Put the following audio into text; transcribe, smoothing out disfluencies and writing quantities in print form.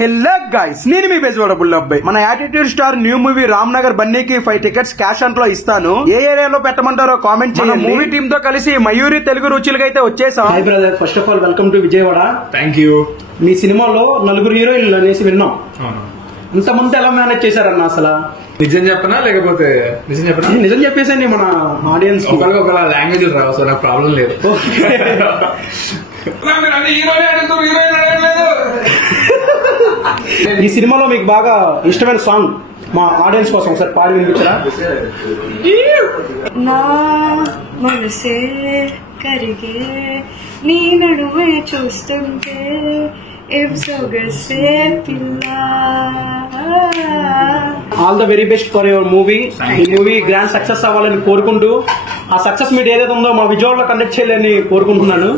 Hello guys, నేను మీ బెజవాడ బుల్లబ్బాయి. మన attitude star new movie Ram Nagar బన్నీకి 5 టికెట్స్ క్యాష్ అంట్లో ఇస్తాను. ఏ ఏరియాలో పెట్టమంటారో కామెంట్ చేయండి. మూవీ టీమ్ తో కలిసి మయూరి తెలుగు రుచులకి అయితే వచ్చేసాం. Hi brother, first of all welcome to Vijayawada. Thank you. మీ సినిమాలో 4 హీరోయిన్లు అనేసి విన్నాం. ఇంతమంది ఎలా మేనేజ్ చేశారన్న? అసలు నిజం చెప్పనా లేకపోతే నిజం చెప్పేసండి మన ఆడియన్స్. ఒక లాంగ్వేజ్ రావు, సో నాకు ప్రాబ్లం లేదు. ఈ సినిమాలో మీకు బాగా ఇష్టమైన సాంగ్ మా ఆడియన్స్ కోసం ఒకసారి పాడి వినిపించరా? నా మనసే కరిగే నీ నడుమే చూస్తుంటే ఏం సొగసే పిల్ల. All the very best for your movie. ఈ మూవీ గ్రాండ్ సక్సెస్ అవ్వాలని కోరుకుంటూ, ఆ సక్సెస్ మీట్ ఏదైతే ఉందో మా విజయవాడలో కండక్ట్ చేయాలని కోరుకుంటున్నాను.